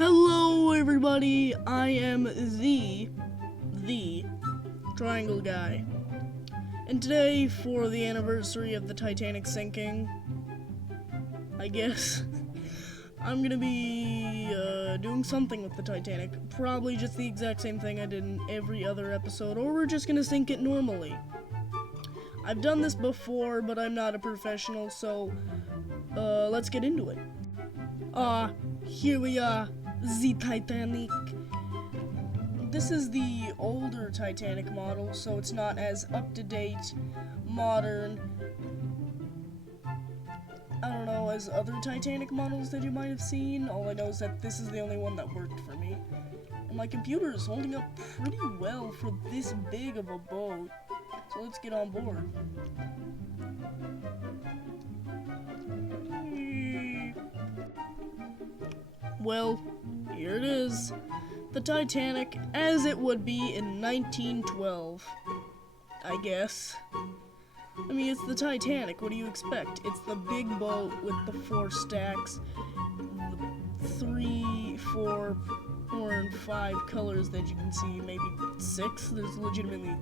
Hello everybody, I am the Triangle Guy. And today, for the anniversary of the Titanic sinking, I guess, I'm gonna be doing something with the Titanic. Probably just the exact same thing I did in every other episode, or we're just gonna sink it normally. I've done this before, but I'm not a professional, so let's get into it. Here we are, the Titanic. This is the older Titanic model, so it's not as up-to-date, modern, I don't know, as other Titanic models that you might have seen. All I know is that this is the only one that worked for me. And my computer is holding up pretty well for this big of a boat. So let's get on board. Well, here it is. The Titanic as it would be in 1912, I guess. I mean, it's the Titanic, what do you expect? It's the big boat with the 4 stacks, the 3, 4, and 5 colors that you can see, maybe 6. There's legitimately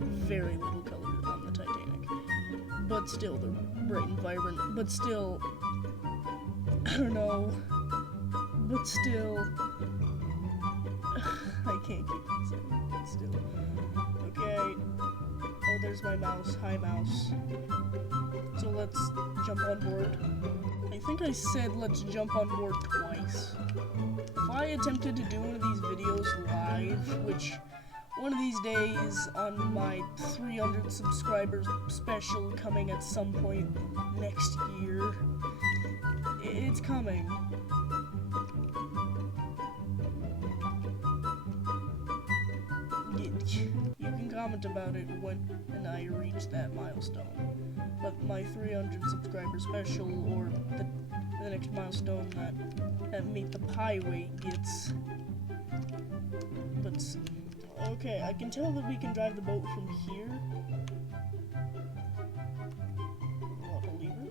very little color on the Titanic. But still, they're bright and vibrant. But still, I don't know. But still, I can't keep it saying, but still. Okay. Oh, there's my mouse. Hi, mouse. So let's jump on board. I think I said let's jump on board twice. If I attempted to do one of these videos live, which one of these days on my 300 subscribers special coming at some point next year, it's coming. You can comment about it when I reach that milestone. But my 300 subscriber special, or the next milestone that Meet the Pie Weight gets. But okay, I can tell that we can drive the boat from here. What, a lever?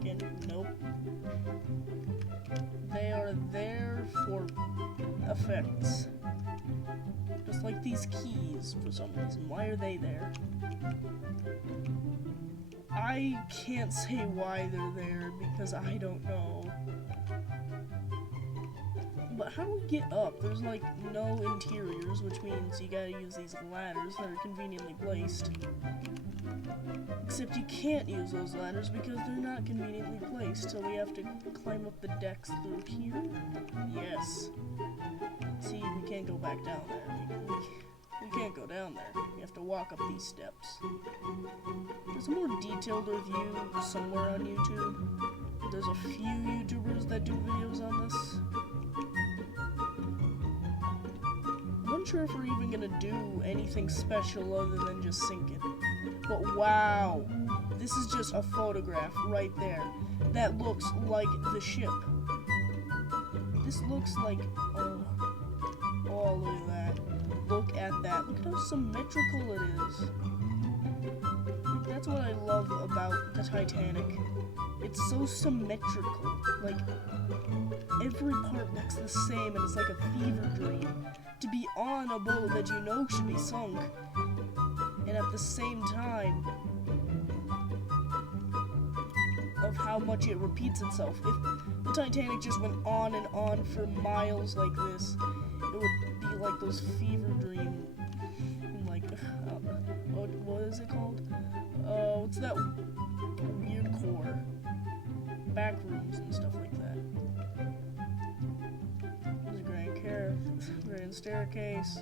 Again, nope. They are there for effects. Just like these keys, for some reason. Why are they there? I can't say why they're there, because I don't know. But how do we get up? There's like no interiors, which means you gotta use these ladders that are conveniently placed. Except you can't use those ladders because they're not conveniently placed, so we have to climb up the decks through here? Yes. See, we can't go back down there. We can't go down there. We have to walk up these steps. There's a more detailed review somewhere on YouTube. There's a few YouTubers that do videos on this. I'm unsure if we're even gonna do anything special other than just sink it. But wow, this is just a photograph right there. That looks like the ship. This looks like, oh, look at that. Look at that. Look at how symmetrical it is. That's what I love about the Titanic. It's so symmetrical. Like, every part looks the same, and it's like a fever dream. To be on a boat that you know should be sunk, and at the same time of how much it repeats itself. If the Titanic just went on and on for miles like this, it would be like those fever dream, like, what is it called? What's that weird core? Back rooms and stuff like that. There's a grand staircase.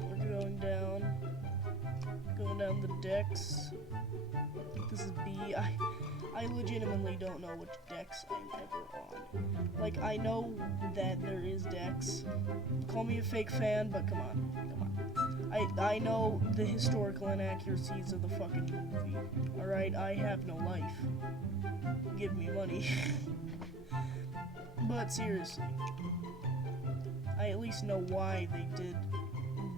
We're going down the decks. This is B. I legitimately don't know which decks I'm ever on. Like, I know that there is decks. Call me a fake fan, but come on. I know the historical inaccuracies of the fucking movie. Alright, I have no life. Give me money. But seriously, I at least know why they did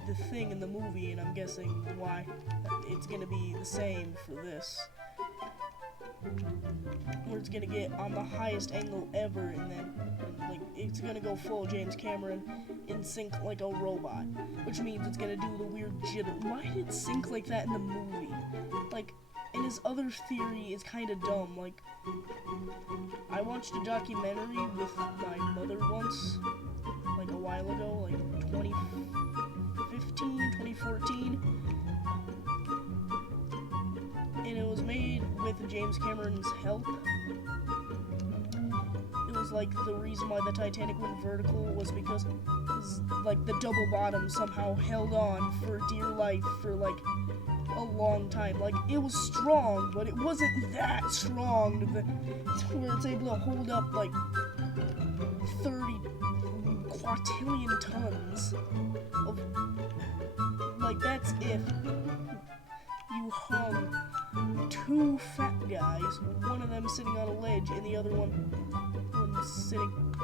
the thing in the movie, and I'm guessing why it's gonna be the same for this. Where it's gonna get on the highest angle ever, and then like it's gonna go full James Cameron and sink like a robot, which means it's gonna do the weird jitter. Why did it sink like that in the movie? Like, and his other theory is kind of dumb. Like, I watched a documentary with my mother once, like a while ago, like 2015, 2014. And it was made with James Cameron's help. It was like the reason why the Titanic went vertical was because like the double bottom somehow held on for dear life for like a long time. Like, it was strong, but it wasn't that strong to where it's able to hold up like 30 quadrillion tons of, like, that's if you hung two fat guys, one of them sitting on a ledge and the other one sitting,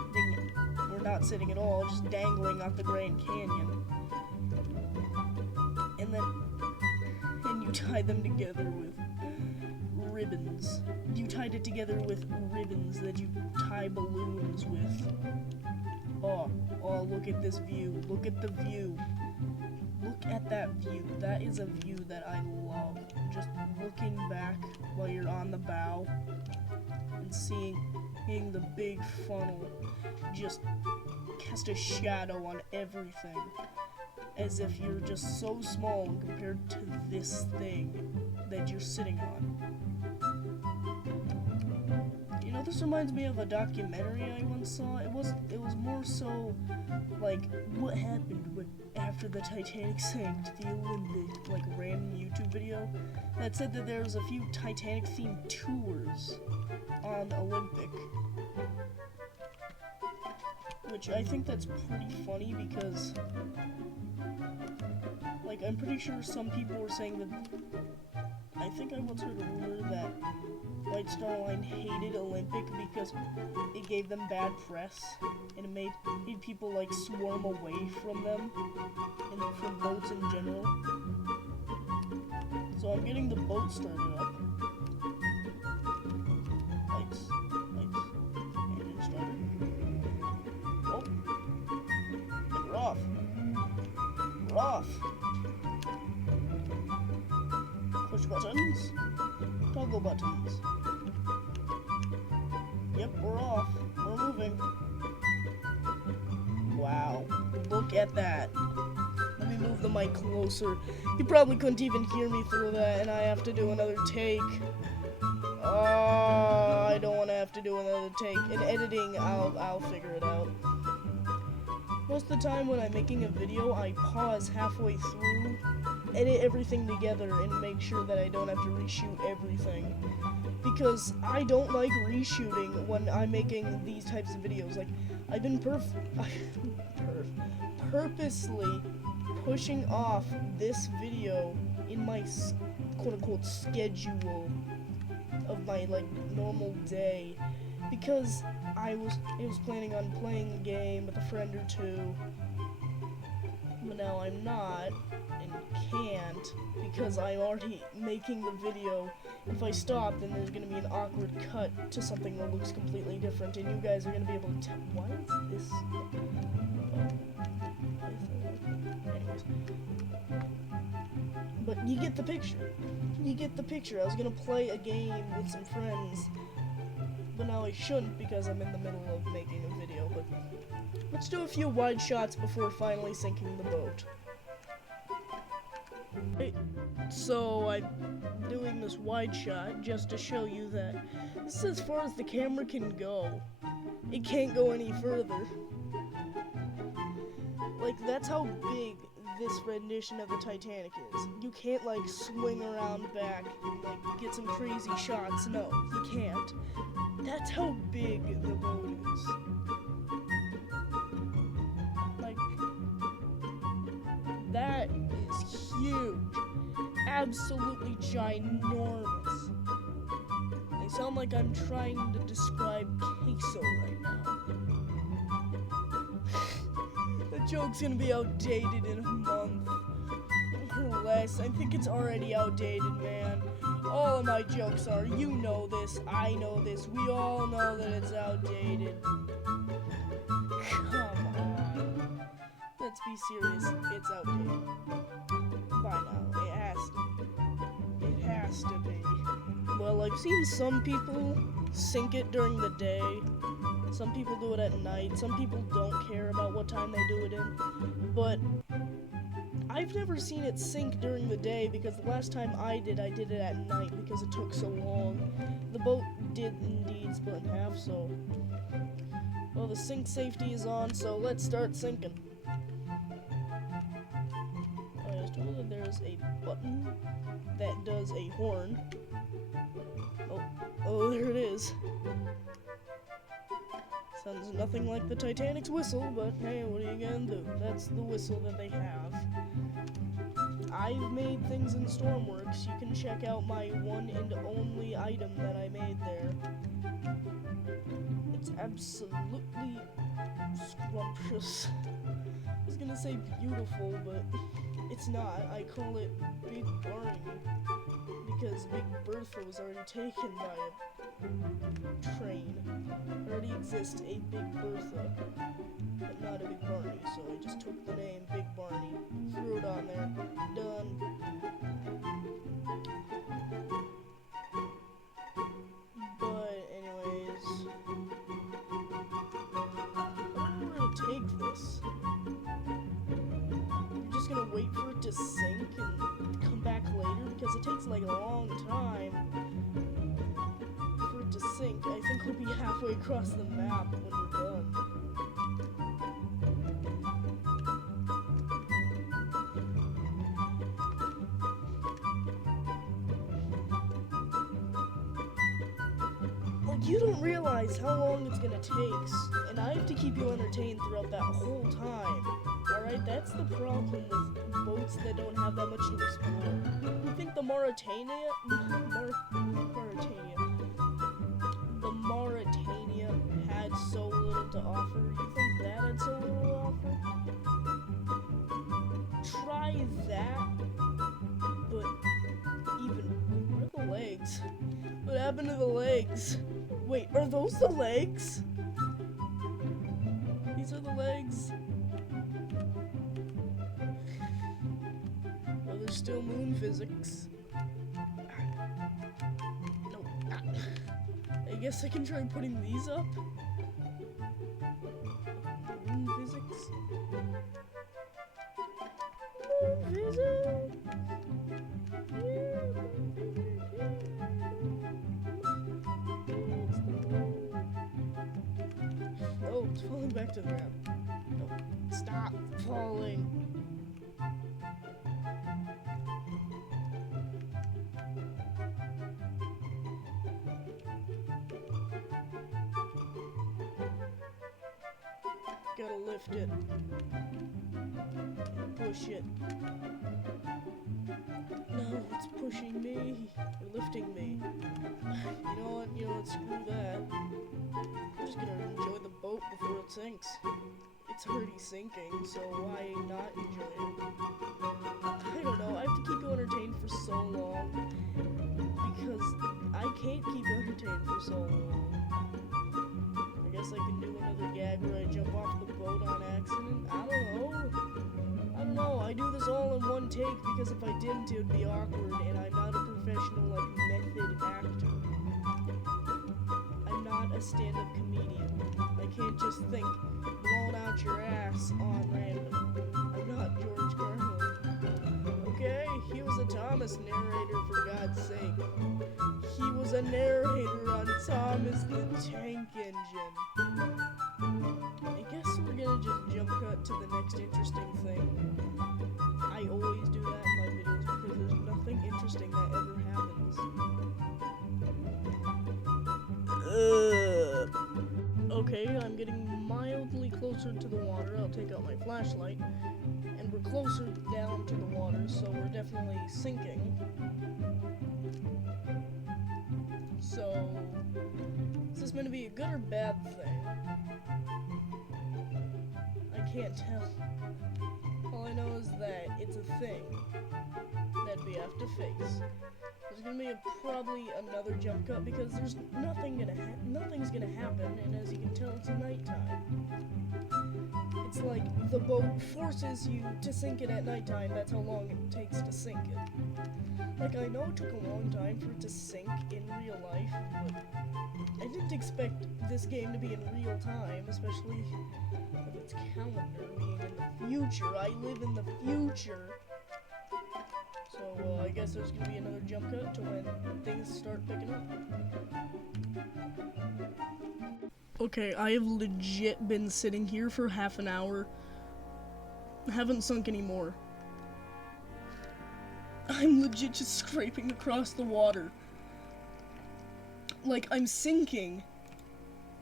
or not sitting at all, just dangling off the Grand Canyon. And you tied them together with ribbons. You tied it together with ribbons that you tie balloons with. Oh, look at this view. Look at the view. Look at that view. That is a view that I love. Just looking back while you're on the bow and seeing the big funnel just cast a shadow on everything, as if you're just so small compared to this thing that you're sitting on. You know, this reminds me of a documentary I once saw. It was more so like what happened after the Titanic sank, the Olympic, like, random YouTube video that said that there was a few Titanic themed tours on Olympic, which I think that's pretty funny because, like, I'm pretty sure some people were saying that, I think I once heard a rumor that White Star Line hated Olympic because it gave them bad press, and it made people, like, swarm away from them, and from boats in general. So I'm getting the boat started up. Lights, engine started. Oh, and we're off. Push buttons, toggle buttons. Yep, we're off. We're moving. Wow, look at that. Let me move the mic closer. You probably couldn't even hear me through that, and I have to do another take. I don't want to have to do another take. In editing, I'll figure it out. Most of the time when I'm making a video, I pause halfway through, edit everything together, and make sure that I don't have to reshoot everything. Because I don't like reshooting when I'm making these types of videos. Like, I've been purposely pushing off this video in my quote-unquote schedule of my, like, normal day, because I was planning on playing a game with a friend or two, but now I'm not and can't because I'm already making the video. If I stop, then there's going to be an awkward cut to something that looks completely different, and you guys are going to be able to tell. Why is this? Anyways. But you get the picture. I was going to play a game with some friends, but now I shouldn't because I'm in the middle of making a video. But let's do a few wide shots before finally sinking the boat. Hey, so I'm doing this wide shot just to show you that this is as far as the camera can go. It can't go any further. Like, that's how big this rendition of the Titanic is. You can't, like, swing around back and, like, get some crazy shots. No, you can't. That's how big the boat is. Like, that is huge. Absolutely ginormous. I sound like I'm trying to describe queso right now. That joke's gonna be outdated in a month. less. I think it's already outdated, man. All of my jokes are, you know this, I know this, we all know that it's outdated. Come on. Let's be serious, it's outdated. By now, it has to be. It has to be. Well, I've seen some people sync it during the day. Some people do it at night. Some people don't care about what time they do it in. But I've never seen it sync during the day because the last time I did it at night because it took so long. The boat did indeed split in half, so... Well, the sync safety is on, so let's start syncing. I was told that there's a button that does a horn. Oh, there it is. Sounds nothing like the Titanic's whistle, but hey, what are you gonna do? That's the whistle that they have. I've made things in Stormworks. You can check out my one and only item that I made there. It's absolutely scrumptious. I was gonna say beautiful, but it's not. I call it Big Barney because Big Bertha was already taken by a train. There already exists a Big Bertha, but not a Big Barney, so I just took the name Big Barney, threw it on there, done. But anyways, I don't know where to take this. I'm just gonna wait for it to sink and come back later because it takes like a long time for it to sink. I think we'll be halfway across the map when we're done. You don't realize how long it's gonna take, and I have to keep you entertained throughout that whole time. Alright, that's the problem with boats that don't have that much to explore. You think the Mauritania had so little to offer? You think that had so little to offer? Try that, but even, where are the legs? What happened to the legs? Wait, are those the legs? These are the legs. Oh, there's still moon physics. No. I guess I can try putting these up. Moon physics. Moon physics. Oh, it's falling back to the ground. No, stop falling. Gotta lift it. Push it. No, it's pushing me. Or lifting me. You know what? Screw that. I'm just gonna enjoy the boat before it sinks. It's already sinking, so why not enjoy it? I don't know, I have to keep you entertained for so long, because I can't keep you entertained for so long. I guess I can do another gag where I jump off the boat on accident. I don't know, I do this all in one take, because if I didn't, it would be awkward, and I'm not a professional, method actor. A stand-up comedian. I can't just think blowing out your ass on random. I'm not George Carlin. Okay, he was a Thomas narrator, for God's sake. He was a narrator on Thomas the Tank Engine. I guess we're gonna just jump cut to the next interesting thing. I always do that in my videos because there's nothing interesting that ever happens. Okay, I'm getting mildly closer to the water. I'll take out my flashlight. And we're closer down to the water, so we're definitely sinking. So, is this going to be a good or bad thing? I can't tell. All I know is that it's a thing that we have to face. There's gonna be probably another jump cut because there's nothing's gonna happen, and as you can tell, it's nighttime. It's like the boat forces you to sink it at nighttime. That's how long it takes to sink it. Like, I know it took a long time for it to sink in real life, but I didn't expect this game to be in real time, especially with its calendar being in the future. I live in the future. So, I guess there's gonna be another jump cut to when things start picking up. Okay, I have legit been sitting here for half an hour. I haven't sunk anymore. I'm legit just scraping across the water. Like, I'm sinking,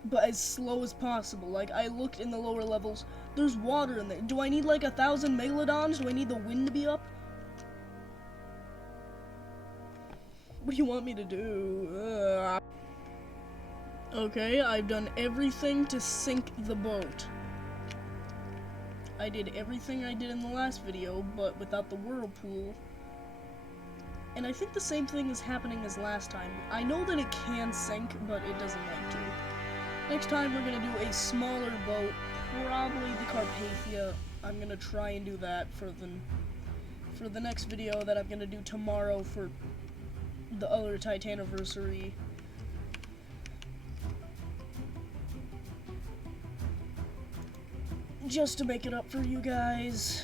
but as slow as possible. Like, I looked in the lower levels, there's water in there. Do I need like 1,000 megalodons? Do I need the wind to be up? What do you want me to do? Okay, I've done everything to sink the boat. I did everything I did in the last video, but without the whirlpool. And I think the same thing is happening as last time. I know that it can sink, but it doesn't like to. Next time we're gonna do a smaller boat, probably the Carpathia. I'm gonna try and do that for the next video that I'm gonna do tomorrow for the other Titanic Anniversary. Just to make it up for you guys.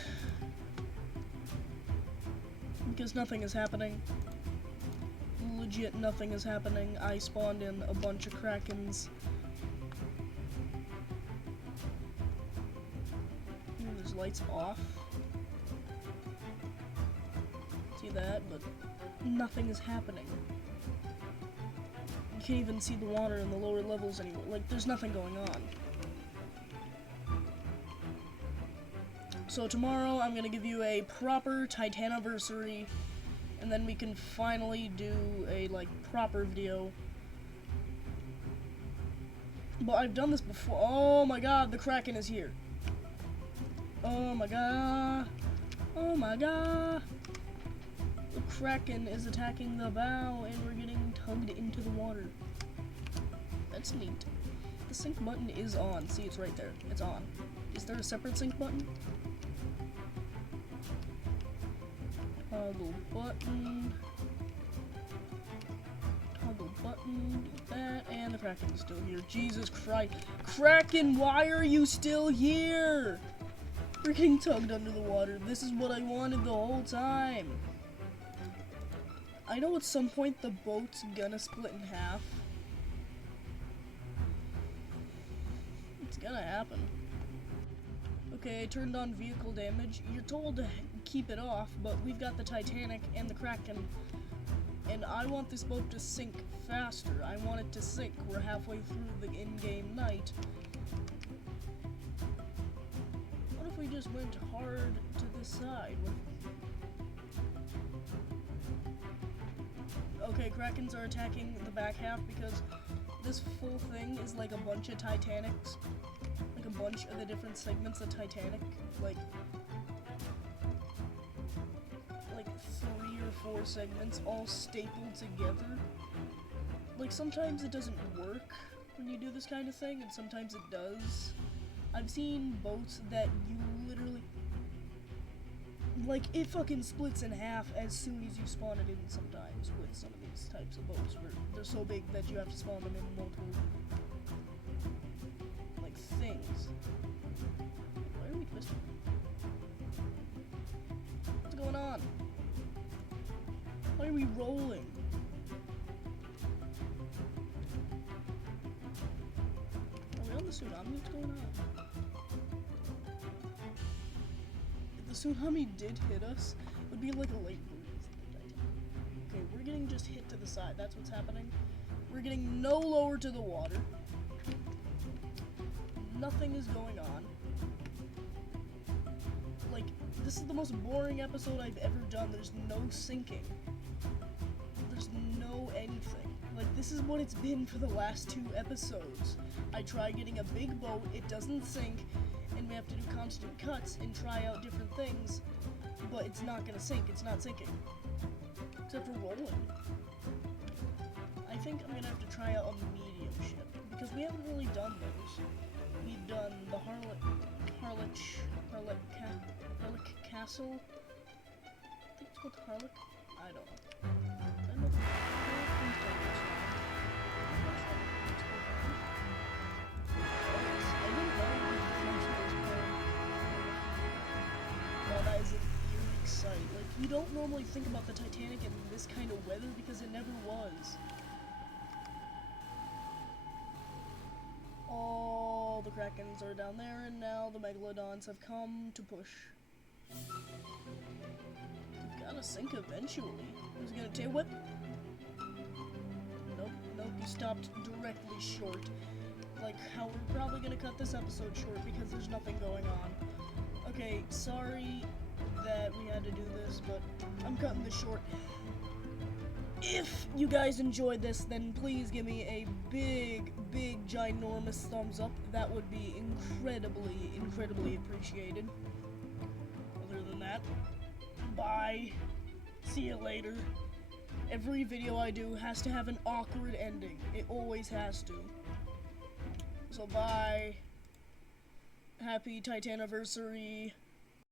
Because nothing is happening. Legit nothing is happening. I spawned in a bunch of Krakens. Ooh, there's lights off. See that? But nothing is happening. You can't even see the water in the lower levels anymore. Like, there's nothing going on. So tomorrow I'm gonna give you a proper Titaniversary, and then we can finally do a like proper video. But I've done this before. Oh my god, the Kraken is here. Oh my god. Oh my god. The Kraken is attacking the bow and we're getting tugged into the water. That's neat. The sync button is on. See, it's right there. It's on. Is there a separate sync button? Toggle button, do that, and the Kraken is still here. Jesus Christ. Kraken, why are you still here? We're getting tugged under the water. This is what I wanted the whole time. I know at some point the boat's gonna split in half. It's gonna happen. Okay, I turned on vehicle damage. You're told to keep it off, but we've got the Titanic and the Kraken, and I want this boat to sink faster. I want it to sink. We're halfway through the in-game night. What if we just went hard to this side? Okay, Krakens are attacking the back half because this full thing is like a bunch of Titanics. Like a bunch of the different segments of Titanic, like 3 or 4 segments all stapled together. Like, sometimes it doesn't work when you do this kind of thing, and sometimes it does. I've seen boats that you literally, like, it fucking splits in half as soon as you spawn it in sometimes with some of these types of boats where they're so big that you have to spawn them in multiple things. Why are we twisting? What's going on? Why are we rolling? Are we on the tsunami? What's going on? If the tsunami did hit us, it would be like a light breeze. Okay, we're getting just hit to the side. That's what's happening. We're getting no lower to the water. Nothing is going on. Like, this is the most boring episode I've ever done. There's no sinking. There's no anything. Like, this is what it's been for the last 2 episodes. I try getting a big boat, it doesn't sink, and we have to do constant cuts and try out different things, but it's not gonna sink. It's not sinking. Except for rolling. I think I'm gonna have to try out a medium ship, because we haven't really done those. We've done the Harlech Castle. I think it's called Harlech. I don't know. That is an eerie sight. Like, you don't normally think about the Titanic in this kind of weather because it never was. All the Krakens are down there, and now the Megalodons have come to push. We've gotta sink eventually. Who's gonna tail whip? Nope, you stopped directly short. Like how we're probably gonna cut this episode short because there's nothing going on. Okay, sorry that we had to do this, but I'm cutting this short. If you guys enjoyed this, then please give me a big, ginormous thumbs up. That would be incredibly appreciated. Other than that, bye. See you later. Every video I do has to have an awkward ending. It always has to. So bye. Happy Titaniversary.